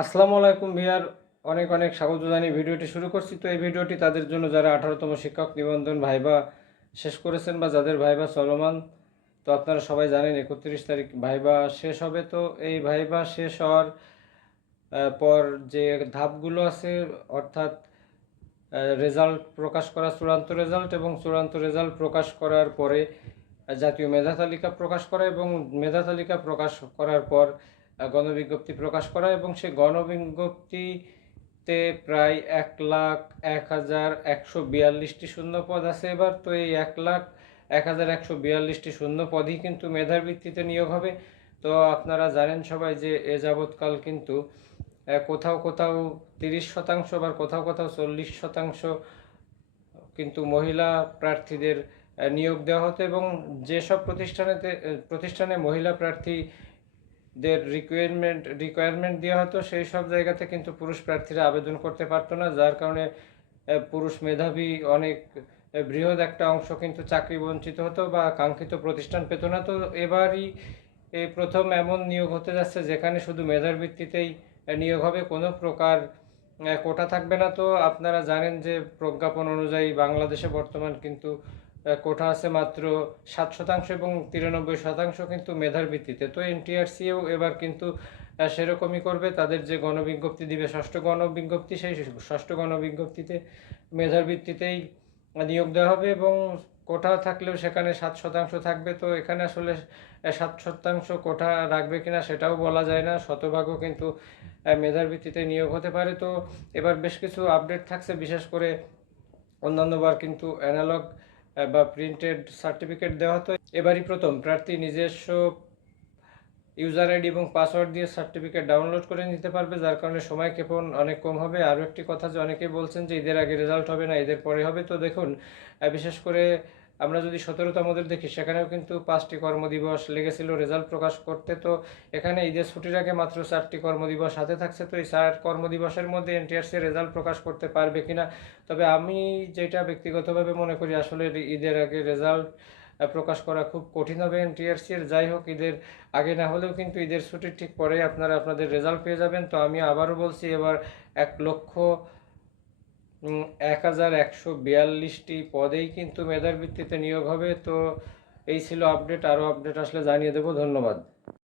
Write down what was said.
আসসালামু আলাইকুম ভিয়ার। অনেক অনেক স্বাগত জানিয়ে ভিডিওটি শুরু করছি। তো এই ভিডিওটি তাদের জন্য যারা আঠারোতম শিক্ষক নিবন্ধন ভাইবা শেষ করেছেন বা যাদের ভাইবা চলমান, তো আপনারা সবাই জানেন একত্রিশ তারিখ ভাইবা শেষ হবে। তো এই ভাইবা শেষ হওয়ার পর যে ধাপগুলো আছে, অর্থাৎ রেজাল্ট প্রকাশ করা, চূড়ান্ত রেজাল্ট এবং চূড়ান্ত রেজাল্ট প্রকাশ করার পরে, জাতীয় মেধা তালিকা প্রকাশ করা এবং মেধা তালিকা প্রকাশ করার পর গণবিজ্ঞপ্তি প্রকাশ করা এবং সেই গণবিজ্ঞপ্তিতে প্রায় এক লাখ এক হাজার একশো বিয়াল্লিশটি শূন্য পদ আছে এবার। তো এই এক লাখ এক হাজার একশো বিয়াল্লিশটি শূন্য পদই কিন্তু মেধার ভিত্তিতে নিয়োগ হবে। তো আপনারা জানেন সবাই যে এ যাবৎকাল কিন্তু কোথাও কোথাও তিরিশ শতাংশ বা কোথাও কোথাও চল্লিশ শতাংশ কিন্তু মহিলা প্রার্থীদের নিয়োগ দেওয়া হতো এবং যেসব প্রতিষ্ঠানেতে প্রতিষ্ঠানে মহিলা প্রার্থীদের রিকোয়ারমেন্ট রিকোয়ারমেন্ট দেওয়া হতো সেই সব জায়গাতে কিন্তু পুরুষ প্রার্থীরা আবেদন করতে পারতো না, যার কারণে পুরুষ মেধাবী অনেক বৃহৎ একটা অংশ কিন্তু চাকরি বঞ্চিত হতো বা কাঙ্ক্ষিত প্রতিষ্ঠান পেত না। তো এবারই প্রথম এমন নিয়োগ হতে যাচ্ছে যেখানে শুধু মেধার ভিত্তিতেই নিয়োগ হবে, কোনো প্রকার কোটা থাকবে না। তো আপনারা জানেন যে প্রজ্ঞাপন অনুযায়ী বাংলাদেশে বর্তমান কিন্তু কোটা আছে মাত্র সাত শতাংশ এবং তিরানব্বই শতাংশ কিন্তু মেধার ভিত্তিতে। তো এনটিআরসিও এবার কিন্তু সেরকমই করবে। তাদের যে গণবিজ্ঞপ্তি দিবে, ষষ্ঠ গণবিজ্ঞপ্তি, সেই ষষ্ঠ গণবিজ্ঞপ্তিতে মেধার ভিত্তিতেই নিয়োগ দেওয়া হবে এবং কোটা থাকলেও সেখানে সাত শতাংশ থাকবে। তো এখানে আসলে সাত শতাংশ কোটা রাখবে কিনা সেটাও বলা যায় না। শতভাগও কিন্তু মেধার ভিত্তিতে নিয়োগ হতে পারে। তো এবার বেশ কিছু আপডেট থাকছে। বিশেষ করে অন্যান্যবার কিন্তু অ্যানালগ বা প্রিন্টেড সার্টিফিকেট দেওয়া হতো। এবারই প্রথম। প্রার্থী নিজস্ব ইউজার আইডি এবং পাসওয়ার্ড দিয়ে সার্টিফিকেট ডাউনলোড করে নিতে পারবে, যার কারণে সময় ক্ষেপণ অনেক কম হবে। আরও একটি কথা যে অনেকেই বলছেন যে ঈদের আগে রেজাল্ট হবে না, ঈদের পরে হবে। তো দেখুন বিশেষ করে আমরা যদি সতেরোতমদের দেখি, সেখানেও কিন্তু পাঁচটি কর্মদিবস লেগেছিল, রেজাল্ট প্রকাশ করতে। তো এখানে ঈদের ছুটির আগে মাত্র চারটি কর্মদিবস হাতে থাকছে, তো এই চার কর্মদিবসের মধ্যে এনটিআরসি রেজাল্ট প্রকাশ করতে পারবে কিনা? তবে আমি যেটা ব্যক্তিগতভাবে মনে করি, আসলে ঈদের আগে রেজাল্ট প্রকাশ করা খুব কঠিন হবে এনটিআরসি এর যাই হোক, ঈদের আগে না হলেও কিন্তু ঈদের ছুটির ঠিক পরে আপনারা আপনাদের রেজাল্ট পেয়ে যাবেন। তো আমি আবারও বলছি, এবার এক লক্ষ এক হাজার একশো বিয়াল্লিশটি পদেই কিন্তু মেধার ভিত্তিতে নিয়োগ হবে। তো এই ছিল আপডেট আরও আপডেট আসলে জানিয়ে দেবো। ধন্যবাদ।